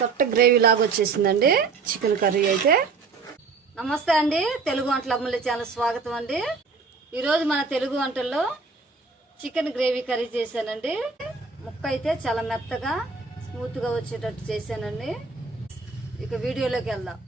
కొత్త గ్రేవీ లాగా వచ్చేసిందండి చికెన్ కర్రీ అయితే. నమస్తే అండి, తెలుగు వంటల అమ్మల ఛానల్ స్వాగతం అండి. ఈరోజు మన తెలుగు వంటల్లో చికెన్ గ్రేవీ కర్రీ చేశానండి. ముక్క అయితే చాలా మెత్తగా స్మూత్గా వచ్చేటట్టు చేశానండి. ఇక వీడియోలోకి వెళ్దాం.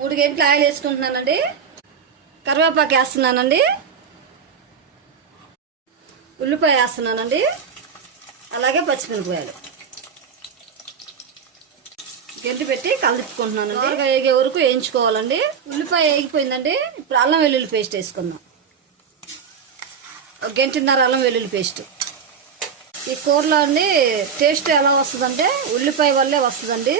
మూడు గంటలు ఆయిల్ వేసుకుంటున్నానండి. కరివేపాకు వేస్తున్నానండి, ఉల్లిపాయ వేస్తున్నానండి, అలాగే పచ్చిమిరపకాయలు గంటి పెట్టి కలుపుకుంటున్నానండి. త్వరగా వేగే వరకు వేయించుకోవాలండి. ఉల్లిపాయ వేగిపోయిందండి. ఇప్పుడు అల్లం వెల్లుల్లి పేస్ట్ వేసుకుందాం. ఒక గంటన్నర అల్లం వెల్లుల్లి పేస్ట్. ఈ కూరలో అండి టేస్ట్ ఎలా వస్తుందంటే ఉల్లిపాయ వల్లే వస్తుందండి.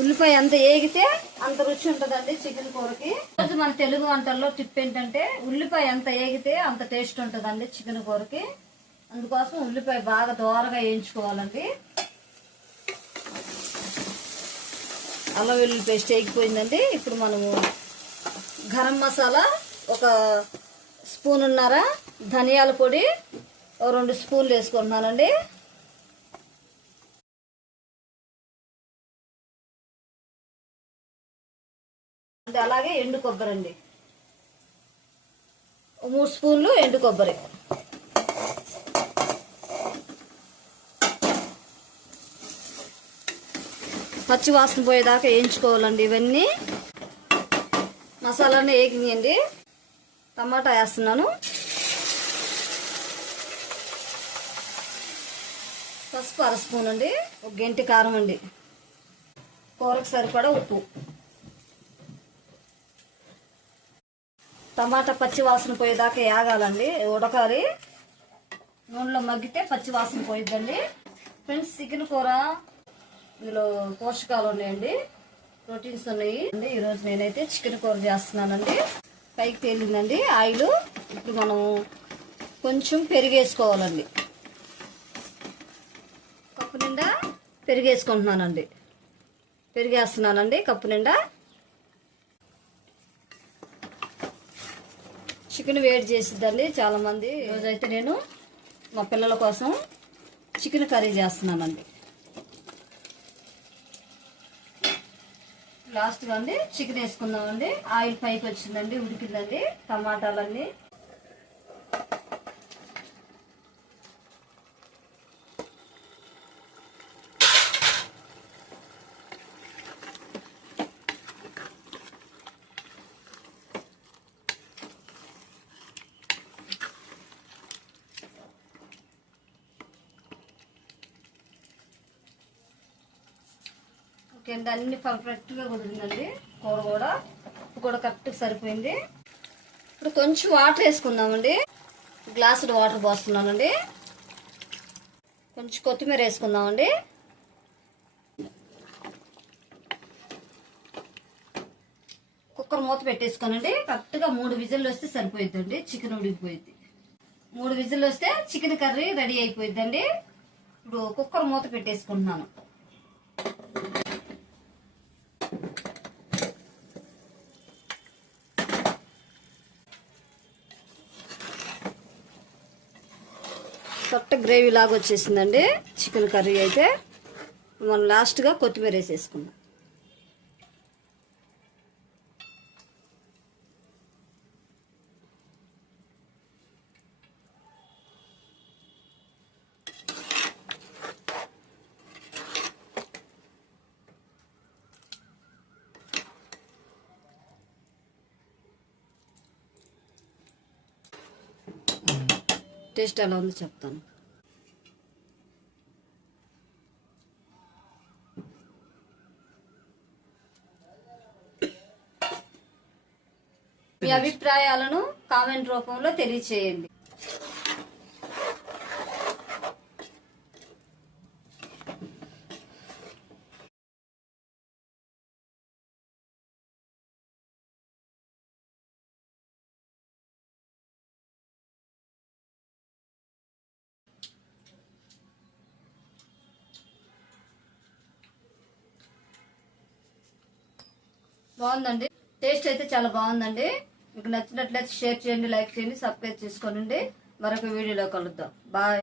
ఉల్లిపాయ ఎంత వేగితే అంత రుచి ఉంటుందండి చికెన్ కూరకి. రోజు మన తెలుగు వంటల్లో టిప్ ఏంటంటే ఉల్లిపాయ ఎంత వేగితే అంత టేస్ట్ ఉంటుందండి చికెన్ కూరకి. అందుకోసం ఉల్లిపాయ బాగా దోరగా వేయించుకోవాలండి. అల్లం వెల్లుల్లి పేస్ట్ వేగిపోయిందండి. ఇప్పుడు మనము గరం మసాలా ఒక స్పూనున్నర, ధనియాల పొడి 2 స్పూన్లు వేసుకుంటున్నానండి. అలాగే ఎండు కొబ్బరి అండి 3 స్పూన్లు ఎండు కొబ్బరి. పచ్చి వాసన పోయేదాకా వేయించుకోవాలండి. ఇవన్నీ మసాలాన్ని వేగినాయండి. టమాటా వేస్తున్నాను. పసుపు 1 స్పూన్ అండి. ఒక గంటి కారం అండి. కూరకు సరిపడా ఉప్పు. టమాటా పచ్చి వాసన పోయేదాకా వేగాలండి, ఉడకాలి. నూనెలో మగ్గితే పచ్చి వాసన పోయిద్దండి. ఫ్రెండ్స్, చికెన్ కూర ఇందులో పోషకాలు ఉన్నాయండి, ప్రోటీన్స్ ఉన్నాయి అండి. ఈరోజు నేనైతే చికెన్ కూర చేస్తున్నానండి. పైకి తేలిందండి ఆయిల్. ఇప్పుడు మనం కొంచెం పెరిగేసుకోవాలండి. కప్పు నిండా పెరిగేసుకుంటున్నానండి. పెరిగేస్తున్నానండి కప్పు నిండా. చికెన్ వేడి చేసిద్దండి చాలామంది. ఈరోజైతే నేను మా పిల్లల కోసం చికెన్ కర్రీ చేస్తున్నానండి. లాస్ట్గా అండి చికెన్ వేసుకుందామండి. ఆయిల్ పైకి వచ్చిందండి, ఉడికిందండి. టమాటాలన్నీ ఓకే అండి. అన్ని పర్ఫెక్ట్గా కుదిరిందండి. కూర కూడా ఉప్పు కూడా కరెక్ట్గా సరిపోయింది. ఇప్పుడు కొంచెం వాటర్ వేసుకుందామండి. గ్లాసులు వాటర్ పోస్తున్నానండి. కొంచెం కొత్తిమీర వేసుకుందామండి. కుక్కర్ మూత పెట్టేసుకోనండి. కరెక్ట్గా 3 విజిల్లు వస్తే సరిపోయిద్దండి. చికెన్ ఉడికిపోయింది. 3 విజిల్లు వస్తే చికెన్ కర్రీ రెడీ అయిపోయిద్దండి. ఇప్పుడు కుక్కర్ మూత పెట్టేసుకుంటున్నాను. కరెక్ట్ గ్రేవీ లాగా వచ్చేసిందండి చికెన్ కర్రీ అయితే. మనం లాస్ట్గా కొత్తిమీర వేసేసుకుందాం. టేస్ట్ ఎలా ఉందో చెప్తాను. మీ అభిప్రాయాలను కామెంట్ రూపంలో తెలియచేయండి. బాగుందండి. టేస్ట్ అయితే చాలా బాగుందండి. మీకు నచ్చినట్లయితే షేర్ చేయండి, లైక్ చేయండి, సబ్స్క్రైబ్ చేసుకోండి. మరొక వీడియోలో కలుద్దాం. బాయ్.